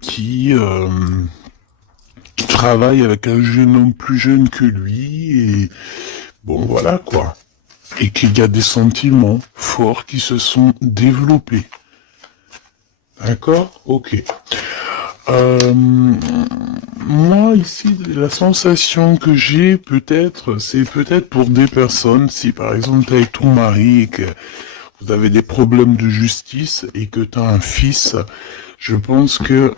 qui travaille avec un jeune homme plus jeune que lui et bon voilà quoi. Et qu'il y a des sentiments forts qui se sont développés. D'accord? Ok. Euh, Moi ici, la sensation que j'ai peut-être, c'est peut-être pour des personnes, si par exemple t'es avec ton mari et que vous avez des problèmes de justice et que t'as un fils, je pense que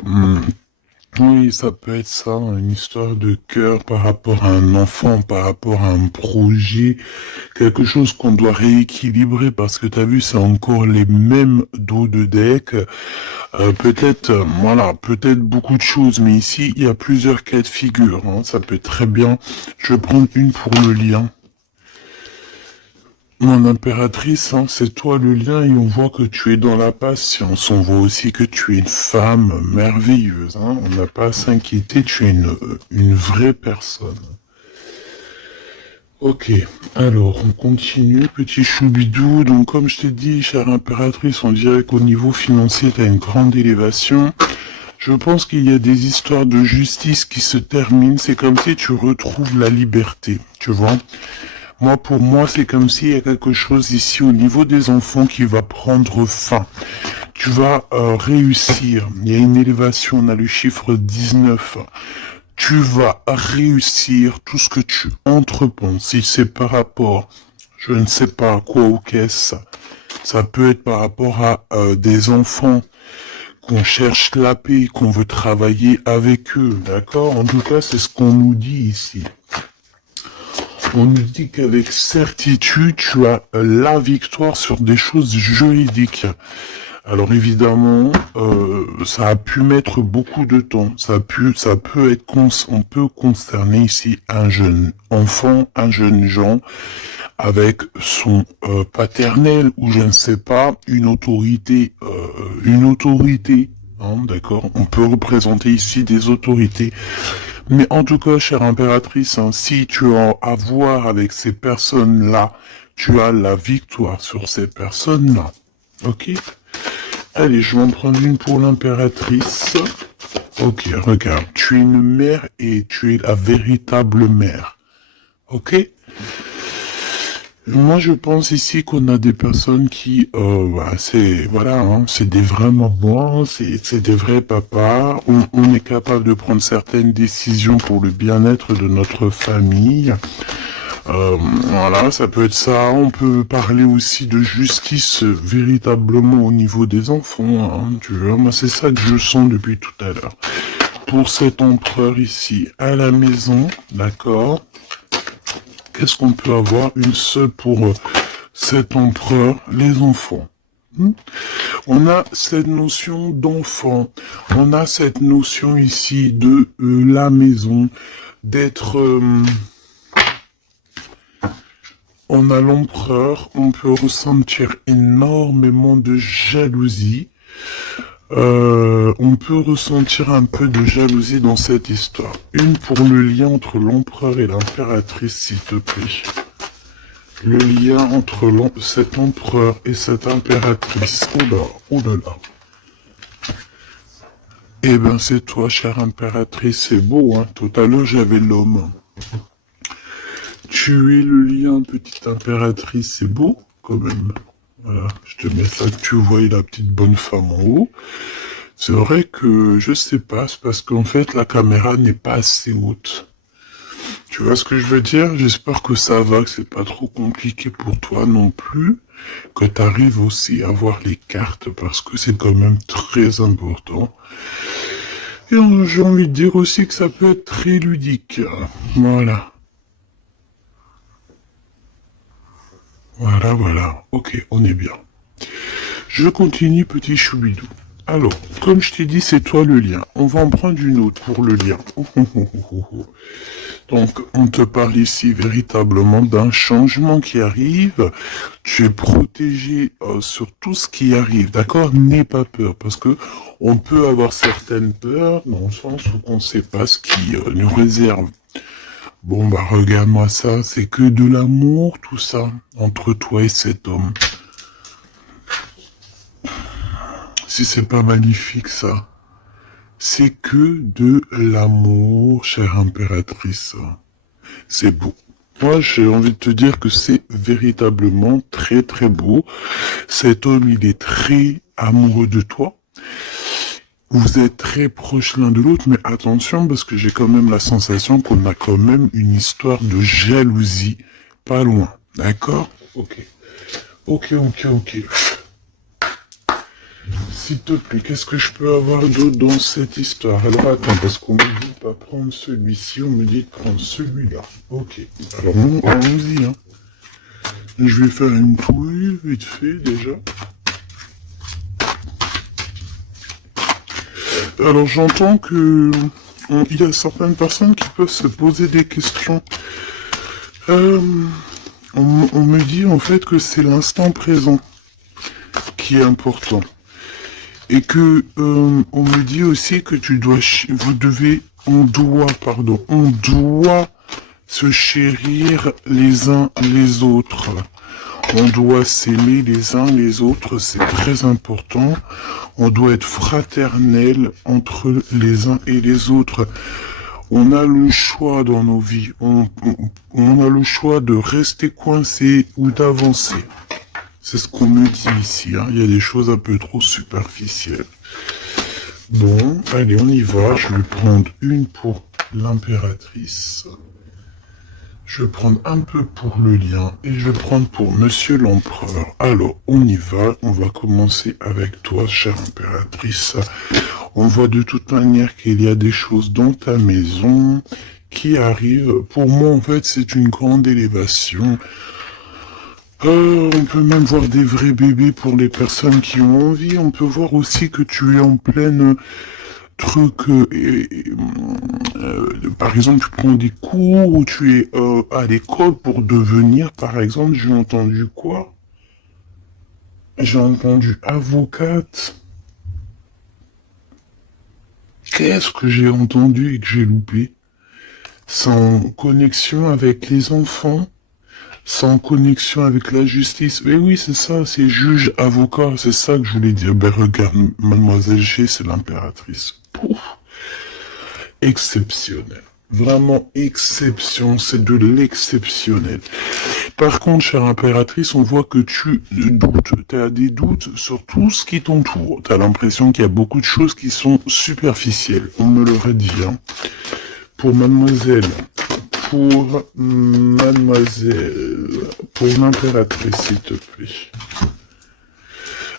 oui, ça peut être ça, une histoire de cœur par rapport à un enfant, par rapport à un projet, quelque chose qu'on doit rééquilibrer parce que t'as vu, c'est encore les mêmes dos de deck. Peut-être, voilà, peut-être beaucoup de choses, mais ici, il y a plusieurs cas de figure. Hein. Ça peut être très bien. Je vais prendre une pour le lien. Mon impératrice, hein, c'est toi le lien et on voit que tu es dans la patience. On voit aussi que tu es une femme merveilleuse. Hein. On n'a pas à s'inquiéter, tu es une vraie personne. Ok, alors on continue, petit choubidou. Donc comme je t'ai dit, chère impératrice, on dirait qu'au niveau financier, tu as une grande élévation. Je pense qu'il y a des histoires de justice qui se terminent. C'est comme si tu retrouves la liberté, tu vois. Moi, pour moi, c'est comme s'il y a quelque chose ici au niveau des enfants qui va prendre fin. Tu vas réussir. Il y a une élévation, on a le chiffre 19. Tu vas réussir tout ce que tu entreprends. Si c'est par rapport, je ne sais pas à quoi ou qu'est-ce, ça peut être par rapport à des enfants qu'on cherche la paix, qu'on veut travailler avec eux, d'accord? En tout cas, c'est ce qu'on nous dit ici. On nous dit qu'avec certitude, tu as la victoire sur des choses juridiques. Alors évidemment, ça a pu mettre beaucoup de temps. Ça peut être, on peut concerner ici un jeune enfant, un jeune gens avec son paternel ou je ne sais pas une autorité. Hein, d'accord. On peut représenter ici des autorités. Mais en tout cas, chère impératrice, hein, si tu as à voir avec ces personnes-là, tu as la victoire sur ces personnes-là. Ok? Allez, je vais en prendre une pour l'impératrice. Ok, regarde, tu es une mère et tu es la véritable mère. Ok? Moi, je pense ici qu'on a des personnes qui, c'est, voilà, hein, c'est des vrais mamans, c'est des vrais papas. On est capable de prendre certaines décisions pour le bien-être de notre famille. Voilà, ça peut être ça. On peut parler aussi de justice véritablement au niveau des enfants. Hein, tu vois, moi, c'est ça que je sens depuis tout à l'heure. Pour cet empereur ici, à la maison, d'accord? Qu'est-ce qu'on peut avoir? Une seule pour cet empereur, les enfants. On a cette notion d'enfant, on a cette notion ici de la maison, d'être... on a l'empereur, on peut ressentir énormément de jalousie. On peut ressentir un peu de jalousie dans cette histoire. Une pour le lien entre l'empereur et l'impératrice, s'il te plaît. Le lien entre cet empereur et cette impératrice. Oh là là. Eh ben, c'est toi, chère impératrice, c'est beau, hein. Tout à l'heure, j'avais l'homme. Tu es le lien, petite impératrice, c'est beau, quand même. Voilà, je te mets ça que tu vois la petite bonne femme en haut. C'est vrai que, je sais pas, c'est parce qu'en fait, la caméra n'est pas assez haute. Tu vois ce que je veux dire? J'espère que ça va, que c'est pas trop compliqué pour toi non plus, que tu arrives aussi à voir les cartes parce que c'est quand même très important. Et j'ai envie de dire aussi que ça peut être très ludique. Voilà. Voilà, voilà. Ok, on est bien. Je continue, petit choubidou. Alors, comme je t'ai dit, c'est toi le lien. On va en prendre une autre pour le lien. Donc, on te parle ici véritablement d'un changement qui arrive. Tu es protégé sur tout ce qui arrive, d'accord? N'aie pas peur, parce que on peut avoir certaines peurs, dans le sens où on ne sait pas ce qui nous réserve. Bon, bah regarde-moi ça, c'est que de l'amour, tout ça, entre toi et cet homme. Si c'est pas magnifique, ça. C'est que de l'amour, chère impératrice. C'est beau. Moi, j'ai envie de te dire que c'est véritablement très très beau. Cet homme, il est très amoureux de toi. Vous êtes très proches l'un de l'autre, mais attention, parce que j'ai quand même la sensation qu'on a quand même une histoire de jalousie pas loin. D'accord? Ok. Ok. S'il te plaît, qu'est-ce que je peux avoir d'autre dans cette histoire? Alors attends, parce qu'on me dit de pas prendre celui-ci, on me dit de prendre celui-là. Ok. Alors allons-y, hein. Je vais faire une fouille, vite fait, déjà. Alors j'entends que il y a certaines personnes qui peuvent se poser des questions. On me dit en fait que c'est l'instant présent qui est important. Et que on me dit aussi que on doit se chérir les uns les autres. On doit s'aimer les uns les autres, c'est très important. On doit être fraternel entre les uns et les autres. On a le choix dans nos vies. On a le choix de rester coincé ou d'avancer. C'est ce qu'on me dit ici, hein. Il y a des choses un peu trop superficielles. Bon, allez, on y va. Je vais prendre une pour l'impératrice. Je vais prendre un peu pour le lien et je vais prendre pour Monsieur l'Empereur. Alors, on y va. On va commencer avec toi, chère impératrice. On voit de toute manière qu'il y a des choses dans ta maison qui arrivent. Pour moi, en fait, c'est une grande élévation. On peut même voir des vrais bébés pour les personnes qui ont envie. On peut voir aussi que tu es en pleine truc. Par exemple, tu prends des cours ou tu es à l'école pour devenir, par exemple, j'ai entendu quoi? J'ai entendu avocate. Qu'est-ce que j'ai entendu et que j'ai loupé? Sans connexion avec les enfants? Sans connexion avec la justice. Mais oui, c'est ça, c'est juge, avocat, c'est ça que je voulais dire. Ben regarde, mademoiselle G, c'est l'impératrice. Pouf. Exceptionnel. Vraiment exception, c'est de l'exceptionnel. Par contre, chère impératrice, on voit que tu doutes. Tu as des doutes sur tout ce qui t'entoure. Tu as l'impression qu'il y a beaucoup de choses qui sont superficielles. On me l'aurait dit, hein. Pour mademoiselle, pour l'impératrice, s'il te plaît.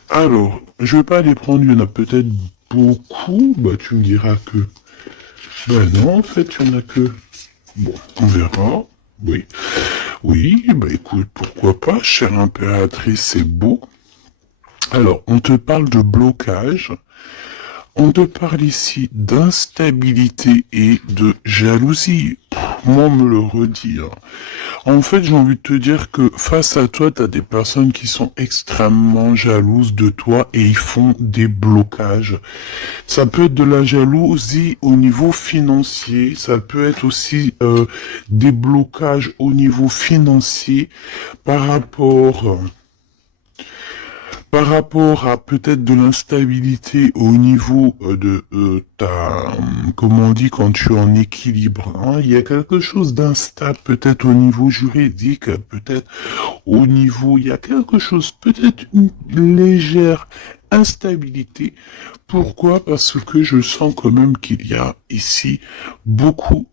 Alors, je vais pas les prendre, il y en a peut-être beaucoup, bah tu me diras que... Ben non, en fait, il y en a que... Bon, on verra, oui. Oui, bah écoute, pourquoi pas, chère impératrice, c'est beau. Alors, on te parle de blocage, on te parle ici d'instabilité et de jalousie. Moi, on me le redit, hein. En fait, j'ai envie de te dire que face à toi, t'as des personnes qui sont extrêmement jalouses de toi et ils font des blocages. Ça peut être de la jalousie au niveau financier, ça peut être aussi des blocages au niveau financier par rapport à peut-être de l'instabilité au niveau de ta, comment on dit, quand tu es en équilibre, hein, il y a quelque chose d'instable, peut-être au niveau juridique, peut-être au niveau, il y a quelque chose, peut-être une légère instabilité. Pourquoi? Parce que je sens quand même qu'il y a ici beaucoup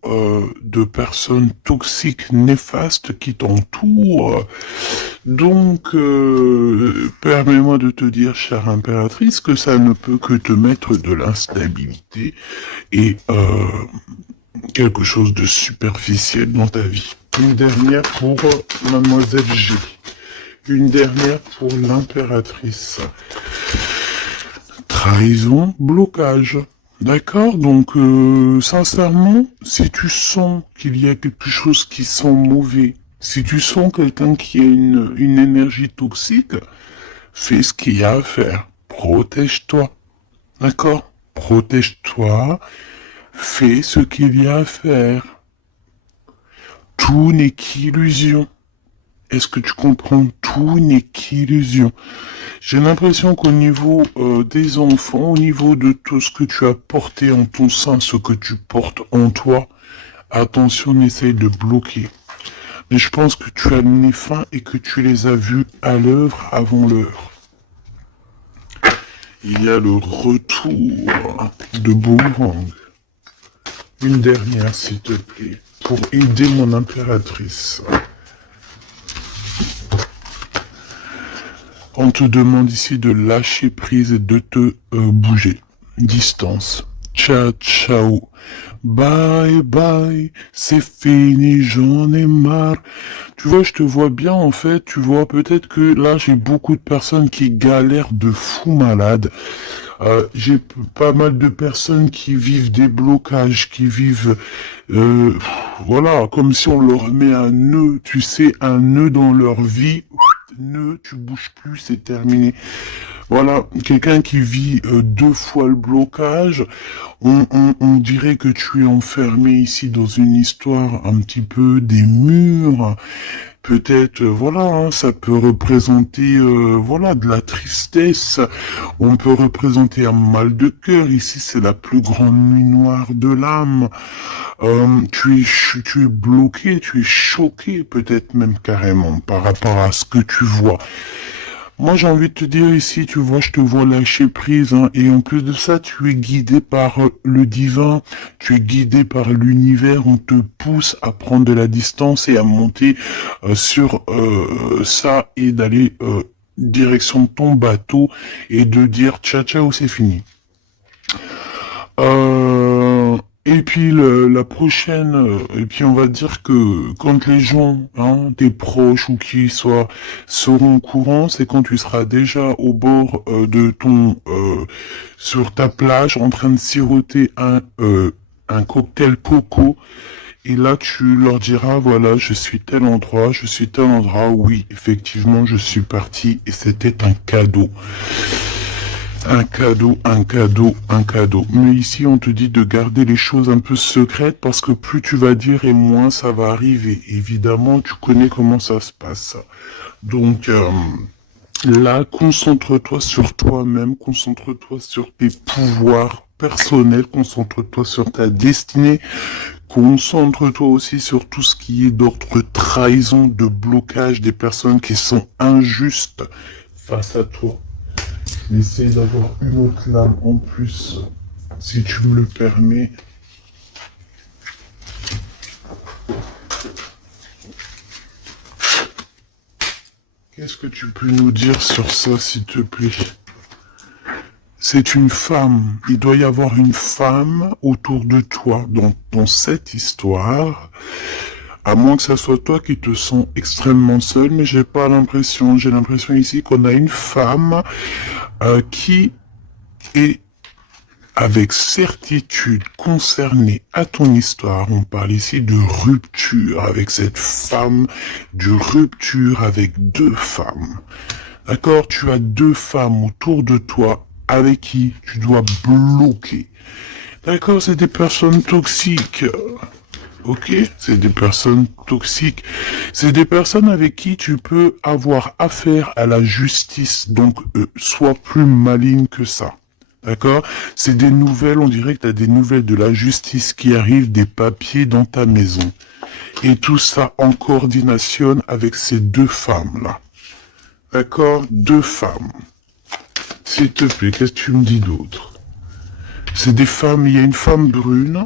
de personnes toxiques, néfastes qui t'entourent. Donc, permets-moi de te dire, chère impératrice, que ça ne peut que te mettre de l'instabilité et quelque chose de superficiel dans ta vie. Une dernière pour mademoiselle G. Une dernière pour l'impératrice. Trahison, blocage. D'accord? Donc, sincèrement, si tu sens qu'il y a quelque chose qui sent mauvais, si tu sens quelqu'un qui a une énergie toxique, fais ce qu'il y a à faire. Protège-toi. D'accord? Protège-toi. Fais ce qu'il y a à faire. Tout n'est qu'illusion. Est-ce que tu comprends? Tout n'est qu'illusion. J'ai l'impression qu'au niveau des enfants, au niveau de tout ce que tu as porté en ton sein, ce que tu portes en toi, attention, essaye de bloquer. Mais je pense que tu as le nez fin et que tu les as vus à l'œuvre avant l'heure. Il y a le retour de Boomerang. Une dernière, s'il te plaît, pour aider mon impératrice. On te demande ici de lâcher prise et de te bouger. Distance. Ciao, ciao. Bye, bye. C'est fini, j'en ai marre. Tu vois, je te vois bien, en fait. Tu vois, peut-être que là, j'ai beaucoup de personnes qui galèrent de fou malade. J'ai pas mal de personnes qui vivent des blocages, qui vivent, voilà, comme si on leur met un nœud, tu sais, un nœud dans leur vie. Nœud, tu bouges plus, c'est terminé. Voilà, quelqu'un qui vit deux fois le blocage, on dirait que tu es enfermé ici dans une histoire un petit peu des murs. Peut-être, voilà, hein, ça peut représenter, voilà, de la tristesse. On peut représenter un mal de cœur. Ici, c'est la plus grande nuit noire de l'âme. Tu es bloqué, tu es choqué, peut-être même carrément, par rapport à ce que tu vois. Moi, j'ai envie de te dire ici, tu vois, je te vois lâcher prise, hein, et en plus de ça, tu es guidé par le divin, tu es guidé par l'univers, on te pousse à prendre de la distance et à monter sur ça et d'aller direction de ton bateau et de dire ciao ciao, c'est fini. Et puis la prochaine, et puis on va dire que quand les gens, hein, tes proches ou qui soient, seront au courant, c'est quand tu seras déjà au bord de ton, sur ta plage, en train de siroter un cocktail coco. Et là, tu leur diras, voilà, je suis tel endroit, je suis tel endroit. Oui, effectivement, je suis parti et c'était un cadeau. Un cadeau, un cadeau, un cadeau. Mais ici, on te dit de garder les choses un peu secrètes parce que plus tu vas dire et moins ça va arriver. Évidemment, tu connais comment ça se passe. Donc, là, concentre-toi sur toi-même, concentre-toi sur tes pouvoirs personnels, concentre-toi sur ta destinée, concentre-toi aussi sur tout ce qui est d'ordre trahison, de blocage des personnes qui sont injustes face à toi. Essaye d'avoir une autre lame en plus, si tu me le permets. Qu'est-ce que tu peux nous dire sur ça, s'il te plaît? C'est une femme. Il doit y avoir une femme autour de toi dans cette histoire. À moins que ça soit toi qui te sens extrêmement seul, mais j'ai pas l'impression. J'ai l'impression ici qu'on a une femme qui est avec certitude concernée à ton histoire. On parle ici de rupture avec cette femme, de rupture avec deux femmes. D'accord? Tu as deux femmes autour de toi avec qui tu dois bloquer. D'accord? C'est des personnes toxiques. Ok, c'est des personnes toxiques. C'est des personnes avec qui tu peux avoir affaire à la justice. Donc, sois plus maligne que ça. D'accord? C'est des nouvelles, on dirait que tu as des nouvelles de la justice qui arrivent, des papiers dans ta maison. Et tout ça en coordination avec ces deux femmes-là. D'accord? Deux femmes. S'il te plaît, qu'est-ce que tu me dis d'autre? C'est des femmes, il y a une femme brune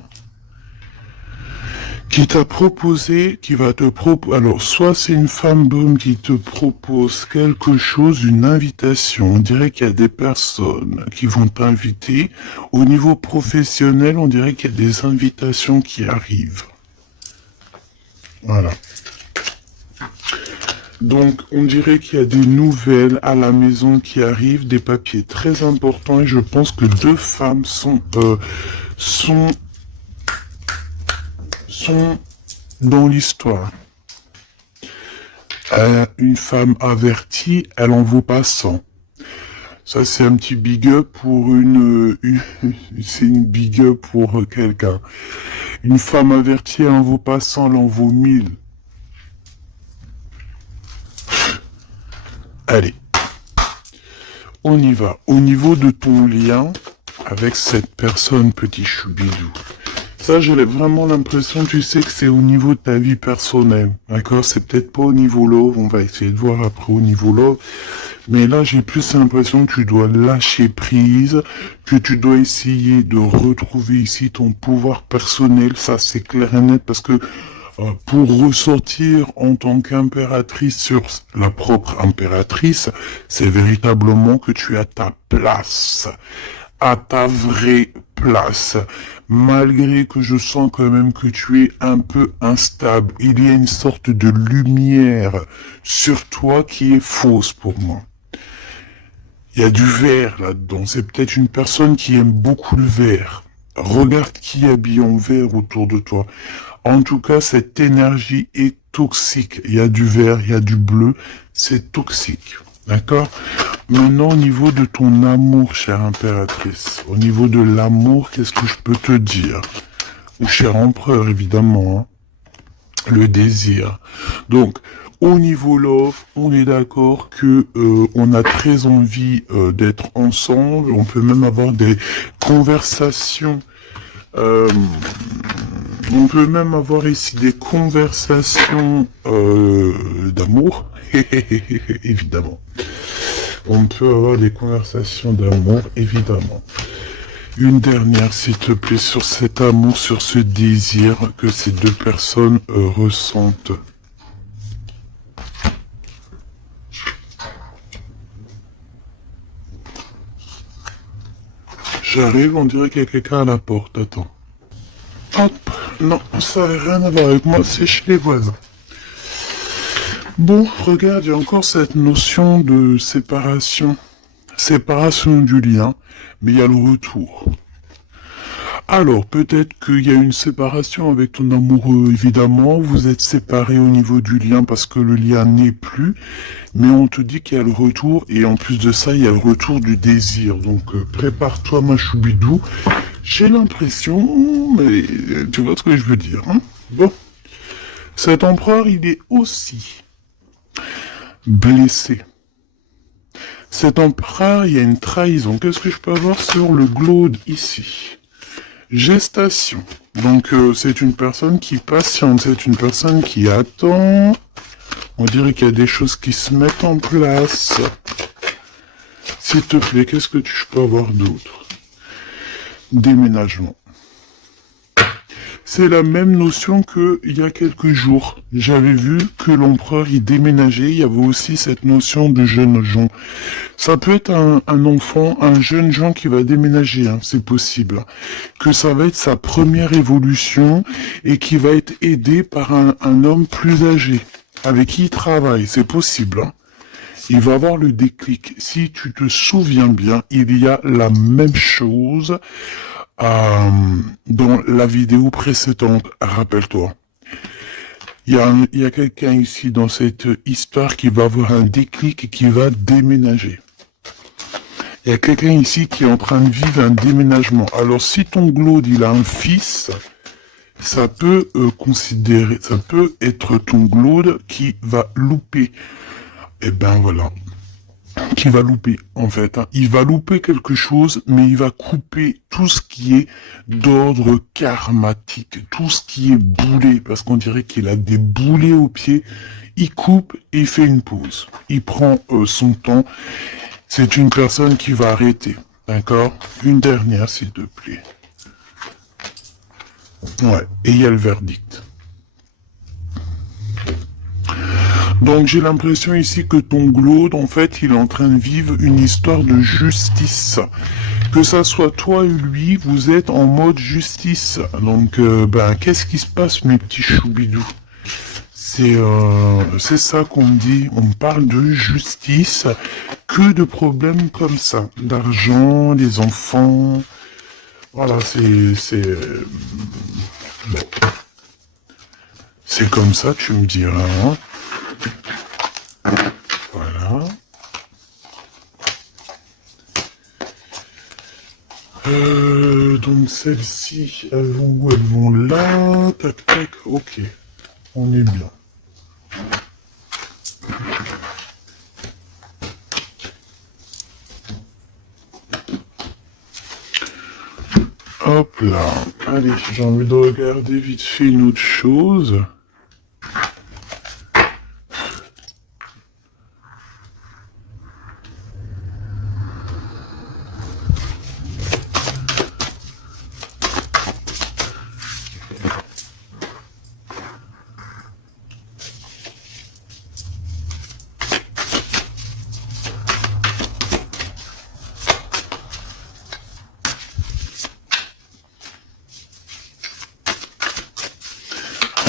qui t'a proposé, qui va te proposer, alors soit c'est une femme brune qui te propose quelque chose, une invitation, on dirait qu'il y a des personnes qui vont t'inviter, au niveau professionnel, on dirait qu'il y a des invitations qui arrivent. Voilà. Donc, on dirait qu'il y a des nouvelles à la maison qui arrivent, des papiers très importants, et je pense que deux femmes sont dans l'histoire. Une femme avertie, elle en vaut pas 100. Ça, c'est un petit big up pour c'est une big up pour quelqu'un. Une femme avertie, elle en vaut pas 100, elle en vaut 1000. Allez, on y va. Au niveau de ton lien avec cette personne, petit choubidou, ça, j'ai vraiment l'impression, tu sais, que c'est au niveau de ta vie personnelle, d'accord? C'est peut-être pas au niveau love, on va essayer de voir après au niveau love, mais là, j'ai plus l'impression que tu dois lâcher prise, que tu dois essayer de retrouver ici ton pouvoir personnel, ça c'est clair et net, parce que pour ressortir en tant qu'impératrice sur la propre impératrice, c'est véritablement que tu as ta place, à ta vraie place, malgré que je sens quand même que tu es un peu instable. Il y a une sorte de lumière sur toi qui est fausse pour moi. Il y a du vert là-dedans. C'est peut-être une personne qui aime beaucoup le vert. Regarde qui est habillé en vert autour de toi. En tout cas, cette énergie est toxique. Il y a du vert, il y a du bleu. C'est toxique. D'accord? Maintenant, au niveau de ton amour, chère impératrice, au niveau de l'amour, qu'est-ce que je peux te dire? Ou cher empereur, évidemment, hein, le désir. Donc, au niveau love, on est d'accord que on a très envie d'être ensemble. On peut même avoir des conversations. On peut même avoir ici des conversations d'amour, évidemment. On peut avoir des conversations d'amour, évidemment. Une dernière, s'il te plaît, sur cet amour, sur ce désir que ces deux personnes ressentent. J'arrive, on dirait qu'il y a quelqu'un à la porte. Attends. Hop, non, ça n'a rien à voir avec moi, c'est chez les voisins. Bon, regarde, il y a encore cette notion de séparation. Séparation du lien, mais il y a le retour. Alors, peut-être qu'il y a une séparation avec ton amoureux, évidemment. Vous êtes séparés au niveau du lien parce que le lien n'est plus. Mais on te dit qu'il y a le retour, et en plus de ça, il y a le retour du désir. Donc, prépare-toi, ma choubidou. J'ai l'impression, mais tu vois ce que je veux dire, hein? Bon. Cet empereur, il est aussi blessé. Cet empereur, il y a une trahison. Qu'est-ce que je peux avoir sur le glaude ici? Gestation. Donc, c'est une personne qui patiente, c'est une personne qui attend. On dirait qu'il y a des choses qui se mettent en place. S'il te plaît, qu'est-ce que je peux avoir d'autre? Déménagement. C'est la même notion que il y a quelques jours. J'avais vu que l'empereur y déménageait. Il y avait aussi cette notion de jeunes gens. Ça peut être un enfant, un jeune gens qui va déménager, hein, c'est possible. Que ça va être sa première évolution et qui va être aidé par un homme plus âgé avec qui il travaille. C'est possible. Hein. Il va avoir le déclic. Si tu te souviens bien, il y a la même chose dans la vidéo précédente, rappelle-toi. Il y a quelqu'un ici dans cette histoire qui va avoir un déclic et qui va déménager. Il y a quelqu'un ici qui est en train de vivre un déménagement. Alors si ton glaude il a un fils, ça peut ça peut être ton glaude qui va louper. Et ben voilà. Qui va louper, en fait. Hein. Il va louper quelque chose, mais il va couper tout ce qui est d'ordre karmatique, tout ce qui est boulé, parce qu'on dirait qu'il a des boulets aux pieds. Il coupe et il fait une pause. Il prend son temps. C'est une personne qui va arrêter, d'accord? Une dernière, s'il te plaît. Ouais, et il y a le verdict. Donc j'ai l'impression ici que ton glaude, en fait, il est en train de vivre une histoire de justice. Que ça soit toi et lui, vous êtes en mode justice. Donc, qu'est-ce qui se passe, mes petits choubidous? C'est ça qu'on me dit. On me parle de justice. Que de problèmes comme ça. D'argent, des enfants. Voilà, bon. C'est comme ça, tu me diras, hein. Voilà. Donc celles-ci, elles vont où? Elles vont là. Tac, tac. Ok. On est bien. Hop là. Allez, j'ai envie de regarder vite fait une autre chose.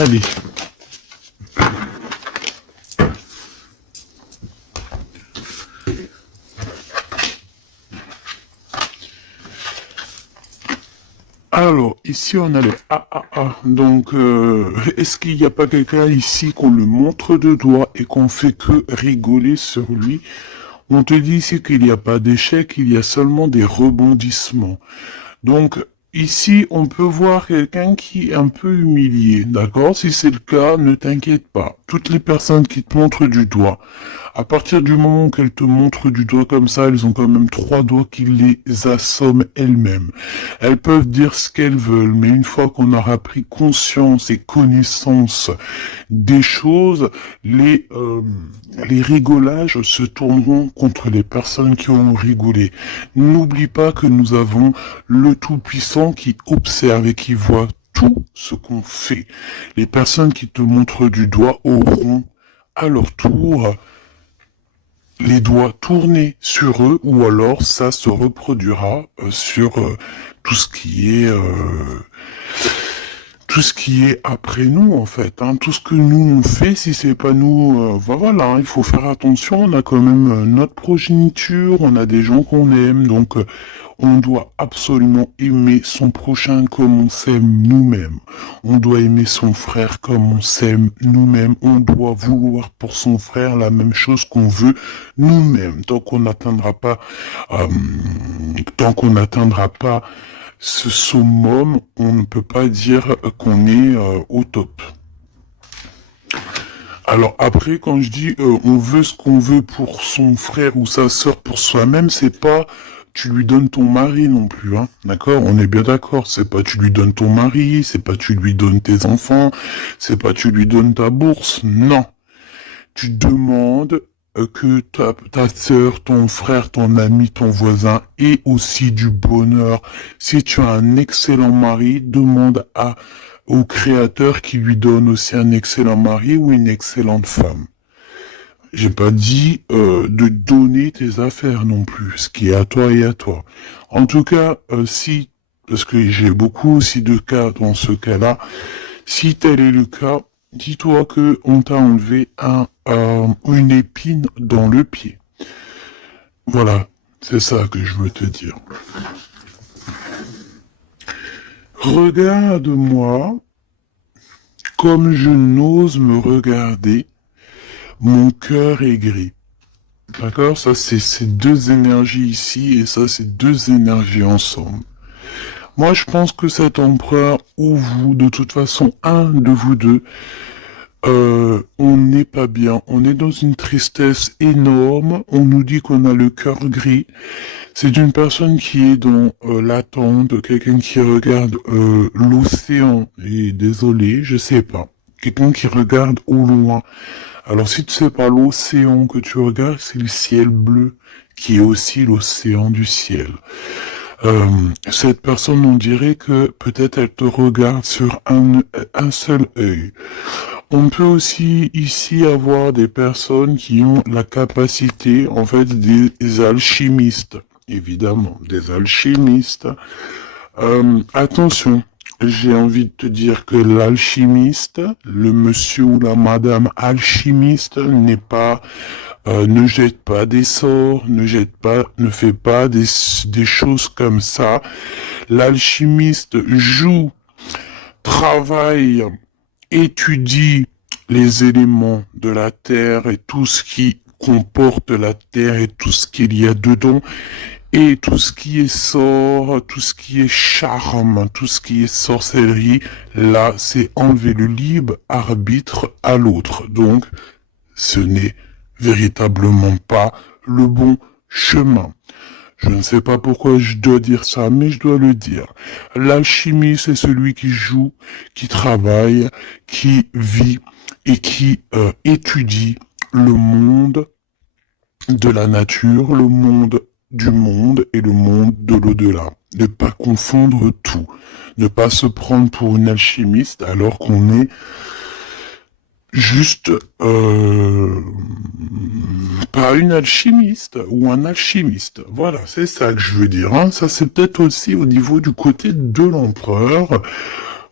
Allez. Alors, ici on a le AAA. Donc, est-ce qu'il n'y a pas quelqu'un ici qu'on le montre de doigt et qu'on fait que rigoler sur lui? On te dit ici qu'il n'y a pas d'échec, il y a seulement des rebondissements. Donc, ici, on peut voir quelqu'un qui est un peu humilié, d'accord? Si c'est le cas, ne t'inquiète pas. Toutes les personnes qui te montrent du doigt, à partir du moment qu'elles te montrent du doigt comme ça, elles ont quand même 3 doigts qui les assomment elles-mêmes. Elles peuvent dire ce qu'elles veulent, mais une fois qu'on aura pris conscience et connaissance des choses, les rigolages se tourneront contre les personnes qui ont rigolé. N'oublie pas que nous avons le Tout-Puissant qui observe et qui voit tout ce qu'on fait. Les personnes qui te montrent du doigt auront à leur tour les doigts tournés sur eux, ou alors ça se reproduira sur tout ce qui est après nous en fait, hein. Tout ce que nous on fait, si c'est pas nous, voilà, hein, il faut faire attention. On a quand même notre progéniture, on a des gens qu'on aime, donc on doit absolument aimer son prochain comme on s'aime nous-mêmes. On doit aimer son frère comme on s'aime nous-mêmes. On doit vouloir pour son frère la même chose qu'on veut nous-mêmes. Tant qu'on n'atteindra pas ce summum, on ne peut pas dire qu'on est au top. Alors après, quand je dis on veut ce qu'on veut pour son frère ou sa sœur pour soi-même, c'est pas tu lui donnes ton mari non plus, hein, d'accord? On est bien d'accord, c'est pas tu lui donnes ton mari, c'est pas tu lui donnes tes enfants, c'est pas tu lui donnes ta bourse, non. Tu demandes que ta sœur, ton frère, ton ami, ton voisin ait aussi du bonheur. Si tu as un excellent mari, demande au créateur qui lui donne aussi un excellent mari ou une excellente femme. J'ai pas dit de donner tes affaires non plus, ce qui est à toi et à toi. En tout cas, si, parce que j'ai beaucoup aussi de cas dans ce cas-là, si tel est le cas, dis-toi que on t'a enlevé une épine dans le pied. Voilà, c'est ça que je veux te dire. Regarde-moi comme je n'ose me regarder. Mon cœur est gris. D'accord? Ça, c'est ces deux énergies ici et ça, c'est deux énergies ensemble. Moi, je pense que cet empereur ou vous, de toute façon, un de vous deux, on n'est pas bien. On est dans une tristesse énorme. On nous dit qu'on a le cœur gris. C'est une personne qui est dans l'attente, quelqu'un qui regarde l'océan. Et désolé, je sais pas. Quelqu'un qui regarde au loin. Alors si tu sais pas l'océan que tu regardes, c'est le ciel bleu qui est aussi l'océan du ciel. Cette personne, on dirait que peut-être elle te regarde sur un seul œil. On peut aussi ici avoir des personnes qui ont la capacité, en fait, des alchimistes, évidemment, des alchimistes. Attention, j'ai envie de te dire que l'alchimiste, le monsieur ou la madame alchimiste n'est pas, ne jette pas des sorts, ne fait pas des choses comme ça. L'alchimiste joue, travaille, étudie les éléments de la terre et tout ce qui comporte la terre et tout ce qu'il y a dedans. Et tout ce qui est sort, tout ce qui est charme, tout ce qui est sorcellerie, là, c'est enlever le libre arbitre à l'autre. Donc, ce n'est véritablement pas le bon chemin. Je ne sais pas pourquoi je dois dire ça, mais je dois le dire. L'alchimiste, c'est celui qui joue, qui travaille, qui vit et qui étudie le monde de la nature, le monde du monde et le monde de l'au-delà. Ne pas confondre tout. Ne pas se prendre pour une alchimiste alors qu'on est juste pas une alchimiste ou un alchimiste. Voilà, c'est ça que je veux dire. Hein. Ça, c'est peut-être aussi au niveau du côté de l'empereur.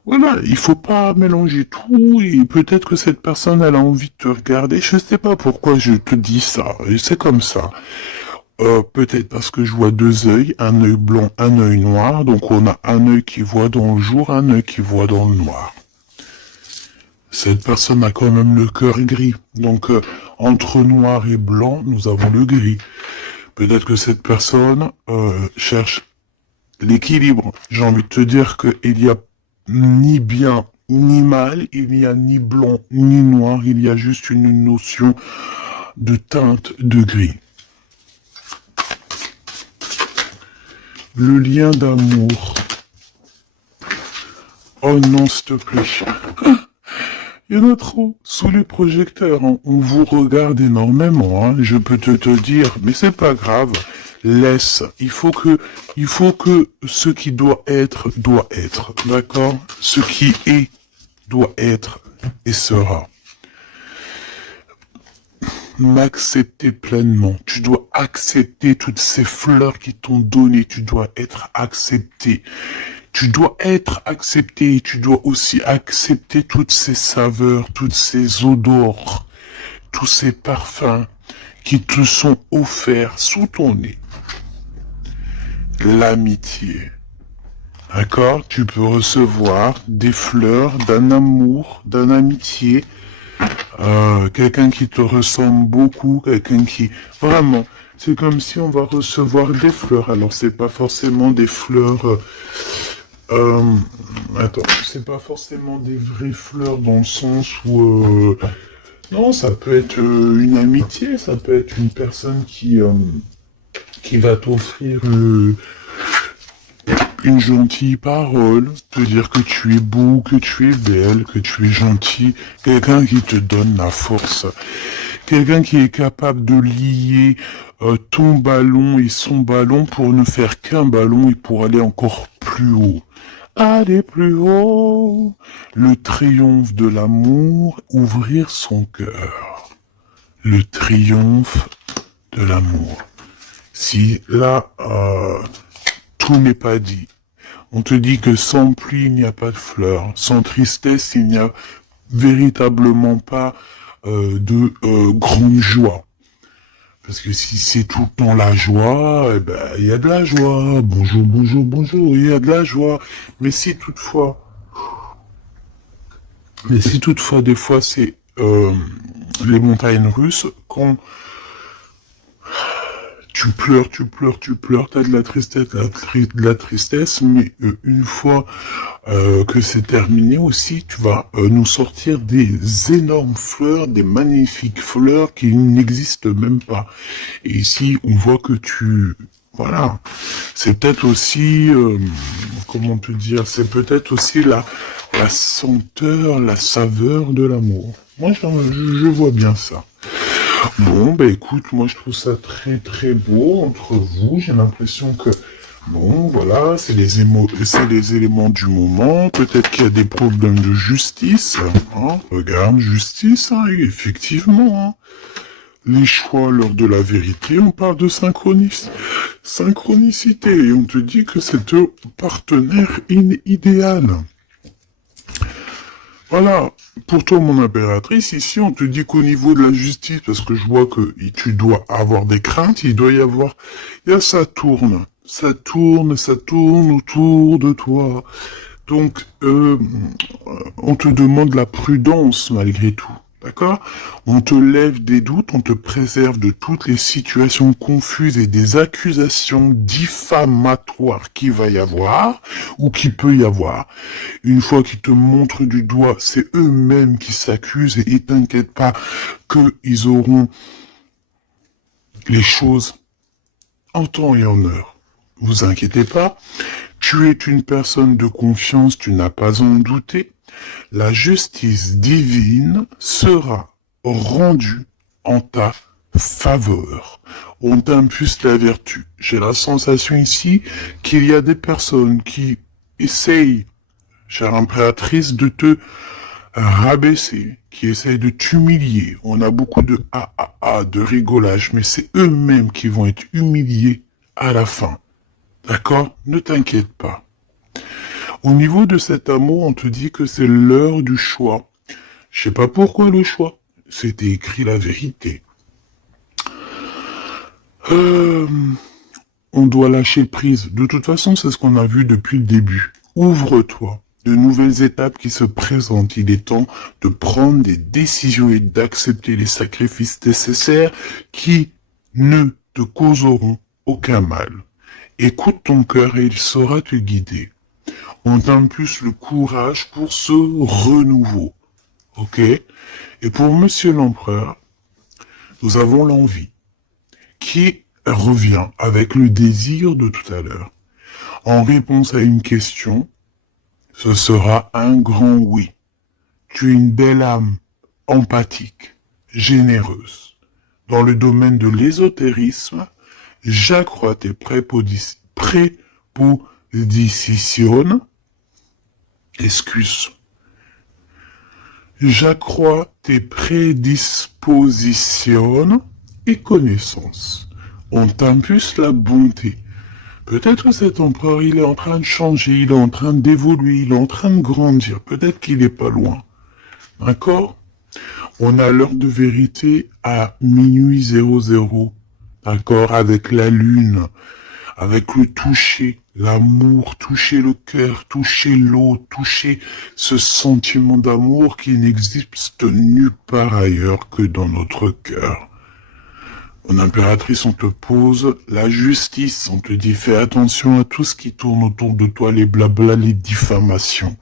Voilà, il faut pas mélanger tout et peut-être que cette personne elle a envie de te regarder. Je sais pas pourquoi je te dis ça. Et c'est comme ça. Peut-être parce que je vois deux œils, un œil blanc, un œil noir. Donc on a un œil qui voit dans le jour, un œil qui voit dans le noir. Cette personne a quand même le cœur gris. Donc, entre noir et blanc, nous avons le gris. Peut-être que cette personne cherche l'équilibre. J'ai envie de te dire qu'il n'y a ni bien ni mal, il n'y a ni blanc ni noir, il y a juste une notion de teinte de gris. Le lien d'amour. Oh non, s'il te plaît. Il y en a trop. Sous les projecteurs, hein. On vous regarde énormément, hein. Je peux te dire, mais c'est pas grave. Laisse. Il faut que ce qui doit être, d'accord? Ce qui est, doit être et sera. M'accepter pleinement. Tu dois accepter toutes ces fleurs qui t'ont donné. Tu dois être accepté. Tu dois être accepté, tu dois aussi accepter toutes ces saveurs, toutes ces odeurs, tous ces parfums qui te sont offerts sous ton nez. L'amitié. D'accord? Tu peux recevoir des fleurs d'un amour, d'un amitié, quelqu'un qui te ressemble beaucoup, quelqu'un qui... Vraiment, c'est comme si on va recevoir des fleurs. Alors, c'est pas forcément des fleurs... attends, c'est pas forcément des vraies fleurs dans le sens où... non, ça peut être une amitié, ça peut être une personne qui va t'offrir une gentille parole, te dire que tu es beau, que tu es belle, que tu es gentil, quelqu'un qui te donne la force, quelqu'un qui est capable de lier ton ballon et son ballon pour ne faire qu'un ballon et pour aller encore plus haut. Aller plus haut, le triomphe de l'amour, ouvrir son cœur. Le triomphe de l'amour. Si là, tout n'est pas dit. On te dit que sans pluie, il n'y a pas de fleurs. Sans tristesse, il n'y a véritablement pas de grande joie. Parce que si c'est tout le temps la joie, eh ben, il y a de la joie. Bonjour, bonjour, bonjour, il y a de la joie. Mais si toutefois, des fois, c'est les montagnes russes, quand tu pleures, t'as de la tristesse, mais une fois que c'est terminé aussi, tu vas nous sortir des énormes fleurs, des magnifiques fleurs qui n'existent même pas. Et ici, on voit que voilà, c'est peut-être aussi, comment te dire, c'est peut-être aussi la senteur, la saveur de l'amour. Moi, je vois bien ça. Bon, bah écoute, moi je trouve ça très très beau entre vous. J'ai l'impression que, bon, voilà, c'est les éléments du moment. Peut-être qu'il y a des problèmes de justice. Hein. Regarde, justice, hein, effectivement. Hein. Les choix lors de la vérité, on parle de synchronicité. Et on te dit que c'est ton partenaire idéal. Voilà, pour toi mon impératrice, ici on te dit qu'au niveau de la justice, parce que je vois que tu dois avoir des craintes, il y a ça tourne autour de toi. Donc, on te demande la prudence malgré tout. D'accord? On te lève des doutes, on te préserve de toutes les situations confuses et des accusations diffamatoires qu'il va y avoir ou qui peut y avoir. Une fois qu'ils te montrent du doigt, c'est eux-mêmes qui s'accusent et t'inquiète pas qu'ils auront les choses en temps et en heure. Vous inquiétez pas, tu es une personne de confiance, tu n'as pas à en douter. La justice divine sera rendue en ta faveur. On t'impulse la vertu. J'ai la sensation ici qu'il y a des personnes qui essayent, chère impératrice, de te rabaisser, qui essayent de t'humilier. On a beaucoup de de rigolage, mais c'est eux-mêmes qui vont être humiliés à la fin. D'accord? Ne t'inquiète pas. Au niveau de cet amour, on te dit que c'est l'heure du choix. Je sais pas pourquoi le choix. C'était écrit la vérité. On doit lâcher prise. De toute façon, c'est ce qu'on a vu depuis le début. Ouvre-toi. De nouvelles étapes qui se présentent. Il est temps de prendre des décisions et d'accepter les sacrifices nécessaires qui ne te causeront aucun mal. Écoute ton cœur et il saura te guider. On t'impulse le courage pour ce renouveau. Ok? Et pour Monsieur l'Empereur, nous avons l'envie qui revient avec le désir de tout à l'heure. En réponse à une question, ce sera un grand oui. Tu es une belle âme, empathique, généreuse. Dans le domaine de l'ésotérisme, j'accrois tes prépositions, j'accrois tes prédispositions et connaissances. On t'impulse la bonté. Peut-être cet empereur, il est en train de changer, il est en train d'évoluer, il est en train de grandir. Peut-être qu'il est pas loin. D'accord? On a l'heure de vérité à minuit 00. D'accord? Avec la lune, avec le toucher, l'amour, toucher le cœur, toucher l'eau, toucher ce sentiment d'amour qui n'existe nulle part ailleurs que dans notre cœur. Mon impératrice, on te pose la justice, on te dit fais attention à tout ce qui tourne autour de toi, les blabla, les diffamations.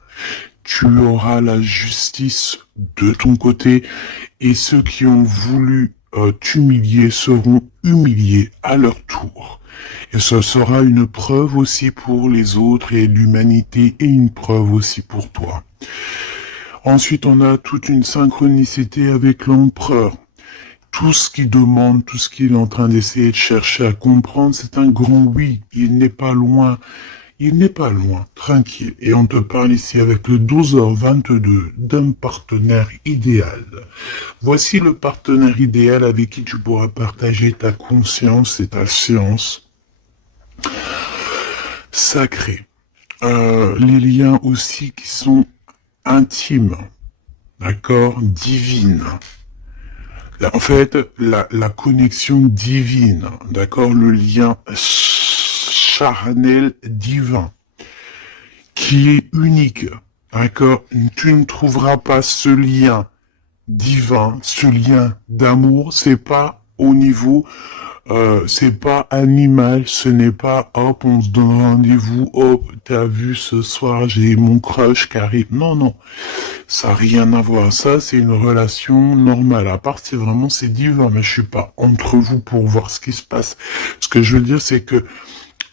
Tu auras la justice de ton côté et ceux qui ont voulu t'humilier seront humiliés à leur tour. Et ce sera une preuve aussi pour les autres et l'humanité et une preuve aussi pour toi. Ensuite, on a toute une synchronicité avec l'empereur. Tout ce qu'il demande, tout ce qu'il est en train d'essayer de chercher à comprendre, c'est un grand oui. Il n'est pas loin. Il n'est pas loin, tranquille. Et on te parle ici avec le 12h22 d'un partenaire idéal. Voici le partenaire idéal avec qui tu pourras partager ta conscience et ta science sacrée. Les liens aussi qui sont intimes, d'accord, divines. En fait, la connexion divine, d'accord, le lien charnel divin, qui est unique, d'accord. Tu ne trouveras pas ce lien divin, ce lien d'amour, c'est pas au niveau, c'est pas animal, ce n'est pas hop, on se donne rendez-vous, hop, t'as vu ce soir, j'ai mon crush qui arrive. Non, non, ça n'a rien à voir. Ça, c'est une relation normale. À part si vraiment c'est divin, mais je suis pas entre vous pour voir ce qui se passe. Ce que je veux dire, c'est que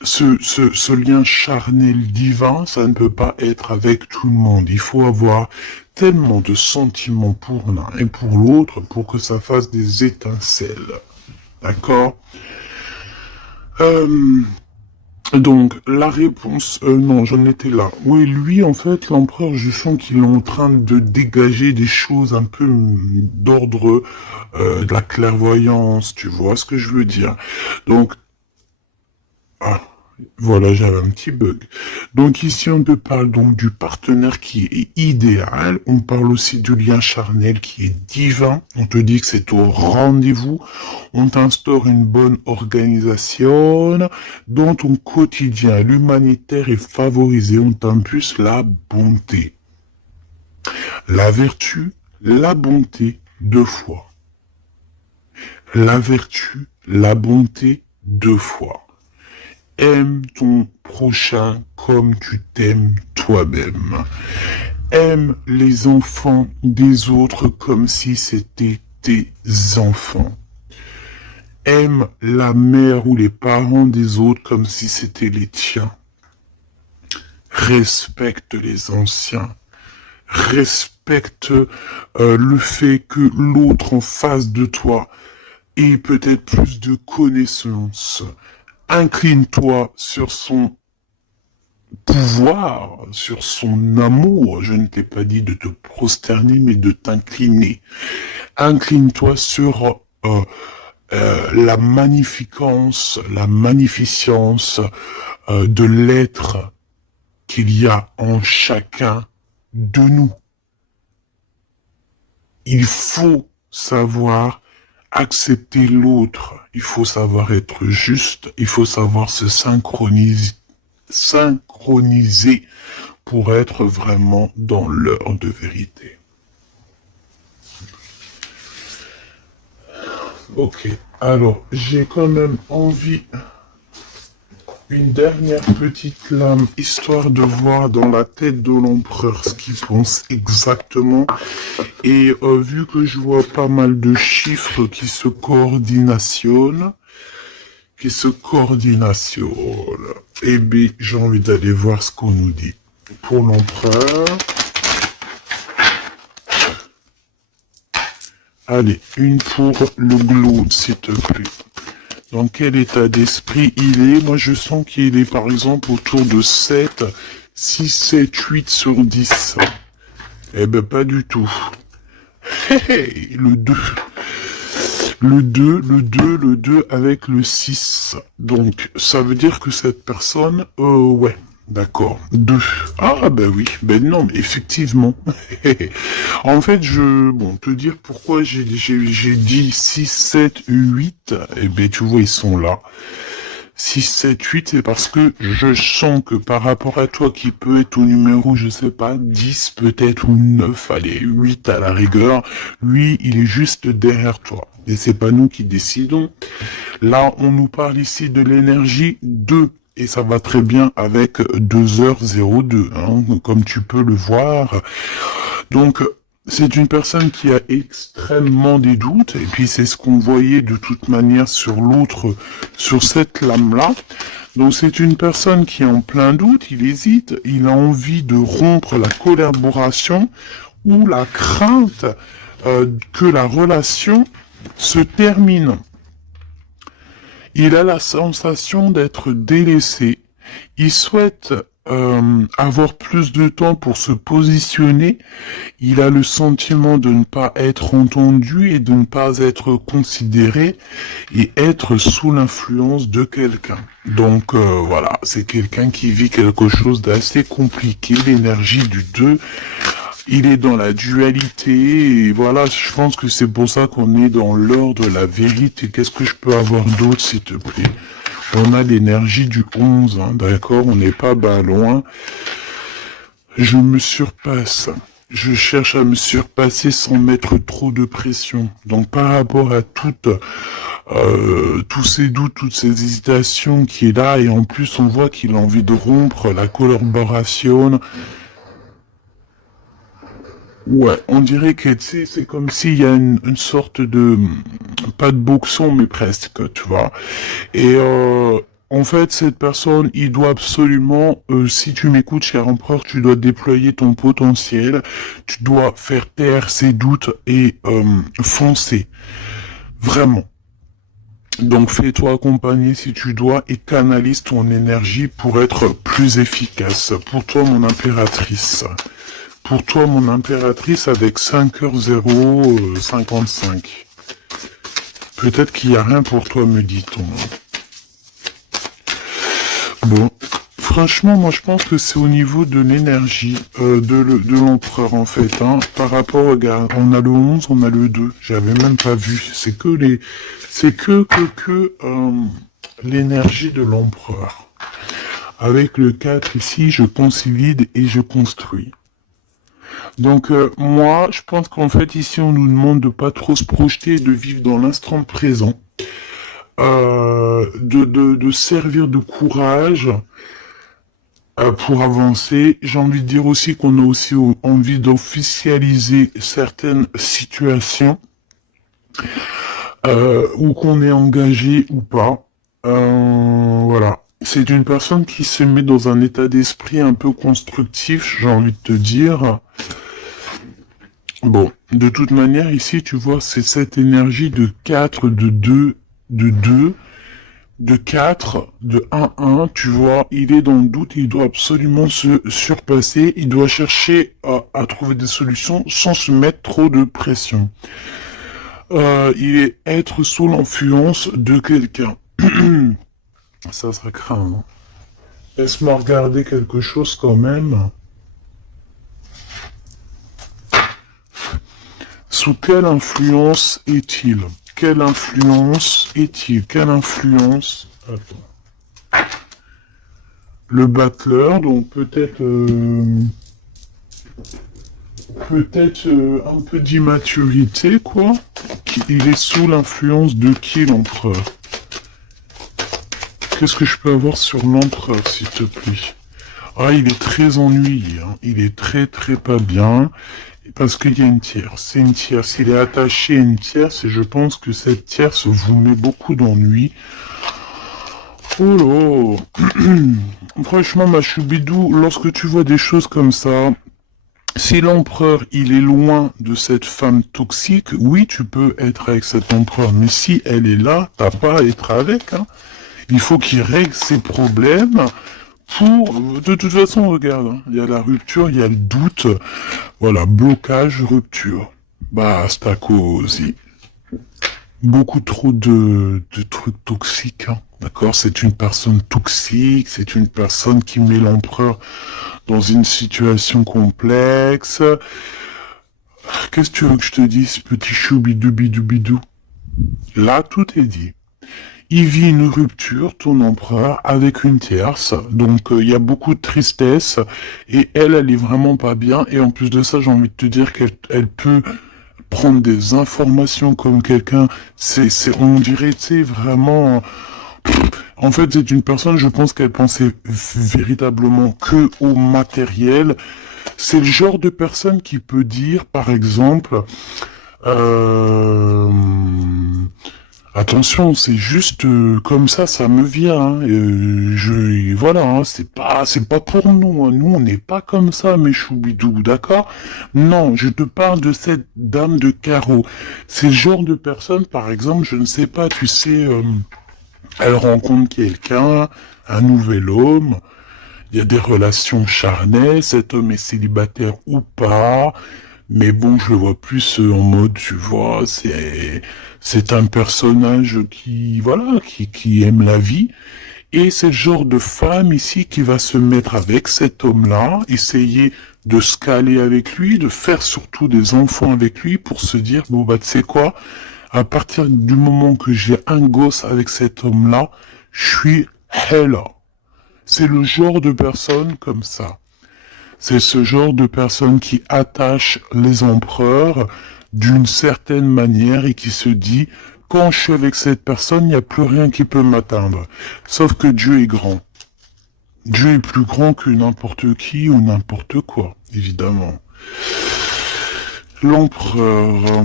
ce lien charnel divin, ça ne peut pas être avec tout le monde. Il faut avoir tellement de sentiments pour l'un et pour l'autre pour que ça fasse des étincelles. D'accord? Donc, la réponse... non, j'en étais là. Oui, lui, en fait, l'empereur, je sens qu'il est en train de dégager des choses un peu d'ordre de la clairvoyance, tu vois ce que je veux dire. Donc, voilà, j'avais un petit bug. Donc ici, on te parle donc du partenaire qui est idéal. On parle aussi du lien charnel qui est divin. On te dit que c'est au rendez-vous. On t'instaure une bonne organisation. Dans ton quotidien, l'humanitaire est favorisé. On t'impulse la bonté. La vertu, la bonté, 2 fois. La vertu, la bonté, 2 fois. Aime ton prochain comme tu t'aimes toi-même. Aime les enfants des autres comme si c'était tes enfants. Aime la mère ou les parents des autres comme si c'était les tiens. Respecte les anciens. Respecte le fait que l'autre en face de toi ait peut-être plus de connaissances. Incline-toi sur son pouvoir, sur son amour. Je ne t'ai pas dit de te prosterner, mais de t'incliner. Incline-toi sur la magnificence, la magnificence de l'être qu'il y a en chacun de nous. Il faut savoir accepter l'autre, il faut savoir être juste, il faut savoir se synchroniser pour être vraiment dans l'heure de vérité. Ok, alors j'ai quand même envie une dernière petite lame, histoire de voir dans la tête de l'empereur ce qu'il pense exactement. Et vu que je vois pas mal de chiffres qui se coordinationnent, eh bien, j'ai envie d'aller voir ce qu'on nous dit. Pour l'empereur, allez, une pour le glow, s'il te plaît. Dans quel état d'esprit il est? Moi, je sens qu'il est, par exemple, autour de 7, 6, 7, 8 sur 10. Eh ben, pas du tout. Le 2. Le 2 avec le 6. Donc, ça veut dire que cette personne, ouais, d'accord. 2. Ah, ben oui, ben non, mais effectivement. En fait, bon, te dire pourquoi j'ai dit 6, 7, 8, eh ben, tu vois, ils sont là. 6, 7, 8, c'est parce que je sens que par rapport à toi qui peut être au numéro, je sais pas, 10 peut-être ou 9, allez, 8 à la rigueur, lui, il est juste derrière toi. Et c'est pas nous qui décidons. Là, on nous parle ici de l'énergie 2. Et ça va très bien avec 2h02, hein, comme tu peux le voir. Donc, c'est une personne qui a extrêmement des doutes, et puis c'est ce qu'on voyait de toute manière sur l'autre, sur cette lame-là. Donc c'est une personne qui est en plein doute, il hésite, il a envie de rompre la collaboration ou la crainte que la relation se termine. Il a la sensation d'être délaissé. Il souhaite avoir plus de temps pour se positionner. Il a le sentiment de ne pas être entendu et de ne pas être considéré et être sous l'influence de quelqu'un. Donc voilà, c'est quelqu'un qui vit quelque chose d'assez compliqué. L'énergie du 2, il est dans la dualité, et voilà, je pense que c'est pour ça qu'on est dans l'heure de la vérité. Qu'est-ce que je peux avoir d'autre, s'il te plaît? On a l'énergie du 11, hein, d'accord? On n'est pas loin. Je me surpasse. Je cherche à me surpasser sans mettre trop de pression. Donc par rapport à tous ces doutes, toutes ces hésitations qui est là, et en plus on voit qu'il a envie de rompre la collaboration. Ouais, on dirait que c'est comme s'il y a une sorte de, pas de boxon, mais presque, tu vois. Et en fait, cette personne, il doit absolument, si tu m'écoutes, cher empereur, tu dois déployer ton potentiel, tu dois faire taire ses doutes et foncer, vraiment. Donc fais-toi accompagner si tu dois et canalise ton énergie pour être plus efficace. Pour toi, mon impératrice. Pour toi, mon impératrice, avec 5h055. Peut-être qu'il n'y a rien pour toi, me dit-on. Bon, franchement, moi je pense que c'est au niveau de l'énergie de l'empereur, en fait. Hein, par rapport, regarde, on a le 11, on a le 2. J'avais même pas vu. C'est que l'énergie de l'empereur. Avec le 4 ici, je consolide et je construis. Donc moi, je pense qu'en fait ici on nous demande de pas trop se projeter, de vivre dans l'instant présent, de servir de courage pour avancer. J'ai envie de dire aussi qu'on a aussi envie d'officialiser certaines situations. ou qu'on est engagé ou pas. Voilà. C'est une personne qui se met dans un état d'esprit un peu constructif, j'ai envie de te dire. Bon, de toute manière, ici, tu vois, c'est cette énergie de 4, de 2, de 4, de 1, tu vois, il est dans le doute, il doit absolument se surpasser, il doit chercher à trouver des solutions sans se mettre trop de pression. Il est être sous l'influence de quelqu'un. Ça craint, hein. Laisse-moi regarder quelque chose quand même. Sous quelle influence est-il? Quelle influence est-il? Quelle influence? Attends. Le battleur, donc peut-être un peu d'immaturité, quoi. Il est sous l'influence de qui, l'empereur? Qu'est-ce que je peux avoir sur l'empereur, s'il te plaît? Ah, il est très ennuyé, hein. Il est très très pas bien. Parce qu'il y a une tierce. C'est une tierce. Il est attaché à une tierce et je pense que cette tierce vous met beaucoup d'ennui. Oh là. Franchement, ma choubidou, lorsque tu vois des choses comme ça, si l'empereur, il est loin de cette femme toxique, oui, tu peux être avec cet empereur. Mais si elle est là, t'as pas à être avec, hein. Il faut qu'il règle ses problèmes pour... De toute façon, regarde, hein, il y a la rupture, il y a le doute. Voilà, blocage, rupture. Basta così. Beaucoup trop de trucs toxiques, hein. D'accord? C'est une personne toxique, c'est une personne qui met l'empereur dans une situation complexe. Qu'est-ce que tu veux que je te dise, petit choubidoubidou? Là, tout est dit. Il vit une rupture, ton empereur, avec une tierce. Donc, il y a beaucoup de tristesse. Et elle est vraiment pas bien. Et en plus de ça, j'ai envie de te dire qu'elle peut prendre des informations comme quelqu'un. On dirait, tu sais, vraiment... En fait, c'est une personne, je pense qu'elle pensait véritablement que au matériel. C'est le genre de personne qui peut dire, par exemple... Euh, Attention, c'est juste comme ça me vient. Hein. Voilà, hein, c'est pas pour nous. Hein. Nous, on n'est pas comme ça, mes choubidous, d'accord? Non, je te parle de cette dame de carreau. C'est le genre de personne, par exemple, je ne sais pas, tu sais, elle rencontre quelqu'un, un nouvel homme. Il y a des relations charnelles. Cet homme est célibataire ou pas. Mais bon, je le vois plus en mode, tu vois, c'est un personnage qui, voilà, qui aime la vie. Et c'est le genre de femme ici qui va se mettre avec cet homme-là, essayer de se caler avec lui, de faire surtout des enfants avec lui pour se dire, bon bah tu sais quoi, à partir du moment que j'ai un gosse avec cet homme-là, je suis hella. C'est le genre de personne comme ça. C'est ce genre de personne qui attache les empereurs d'une certaine manière et qui se dit, quand je suis avec cette personne, il n'y a plus rien qui peut m'atteindre. Sauf que Dieu est grand. Dieu est plus grand que n'importe qui ou n'importe quoi, évidemment. L'empereur.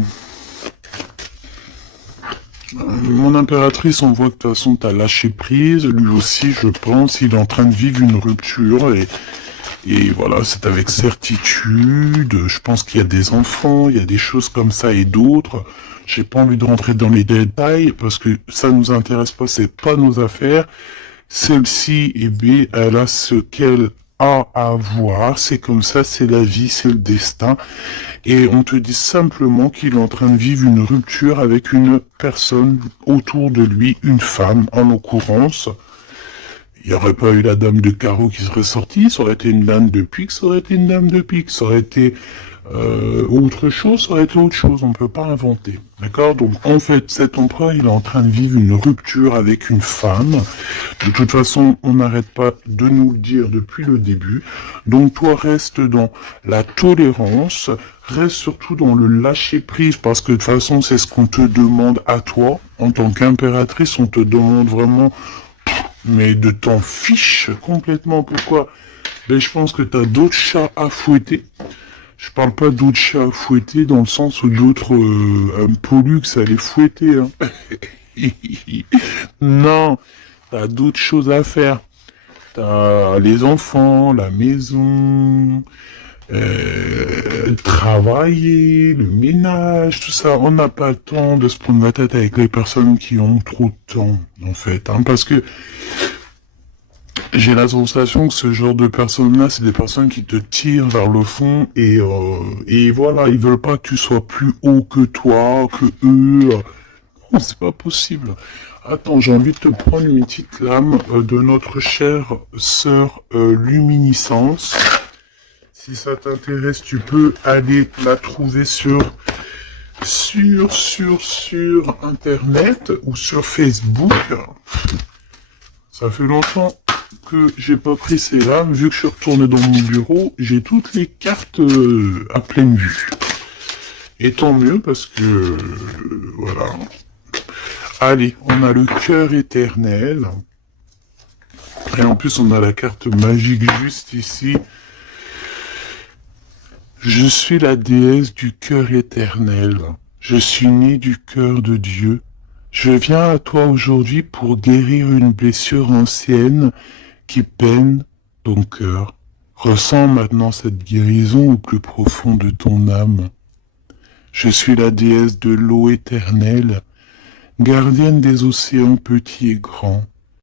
Mon impératrice, on voit que de toute façon, t'as lâché prise. Lui aussi, je pense, il est en train de vivre une rupture et voilà, c'est avec certitude. Je pense qu'il y a des enfants, il y a des choses comme ça et d'autres. J'ai pas envie de rentrer dans les détails parce que ça nous intéresse pas, c'est pas nos affaires. Celle-ci, eh bien, elle a ce qu'elle a à voir. C'est comme ça, c'est la vie, c'est le destin. Et on te dit simplement qu'il est en train de vivre une rupture avec une personne autour de lui, une femme en l'occurrence. Il n'y aurait pas eu la dame de carreau qui serait sortie, ça aurait été une dame de pique, ça aurait été une dame de pique, ça aurait été autre chose, ça aurait été autre chose, on ne peut pas inventer. D'accord? Donc en fait, cet empereur, il est en train de vivre une rupture avec une femme. De toute façon, on n'arrête pas de nous le dire depuis le début. Donc toi, reste dans la tolérance, reste surtout dans le lâcher-prise, parce que de toute façon, c'est ce qu'on te demande à toi. En tant qu'impératrice, on te demande vraiment mais de t'en fiche complètement. Pourquoi? Ben, je pense que t'as d'autres chats à fouetter. Je parle pas d'autres chats à fouetter dans le sens où d'autres pollux à les fouetter. Hein. Non, t'as d'autres choses à faire. T'as les enfants, la maison, travailler, le ménage, tout ça. On n'a pas le temps de se prendre la tête avec les personnes qui ont trop de temps, en fait. Hein, parce que j'ai la sensation que ce genre de personnes-là, c'est des personnes qui te tirent vers le fond et voilà, ils veulent pas que tu sois plus haut que toi, que eux. Non, c'est pas possible. Attends, j'ai envie de te prendre une petite lame de notre chère sœur Luminiscence. Si ça t'intéresse, tu peux aller la trouver sur Internet ou sur Facebook. Ça fait longtemps que j'ai pas pris ces lames. Vu que je suis retourné dans mon bureau, j'ai toutes les cartes à pleine vue. Et tant mieux parce que voilà. Allez, on a le cœur éternel. Et en plus, on a la carte magique juste ici. Je suis la déesse du cœur éternel. Je suis née du cœur de Dieu. Je viens à toi aujourd'hui pour guérir une blessure ancienne qui peine ton cœur. Ressens maintenant cette guérison au plus profond de ton âme. Je suis la déesse de l'eau éternelle, gardienne des océans petits et grands.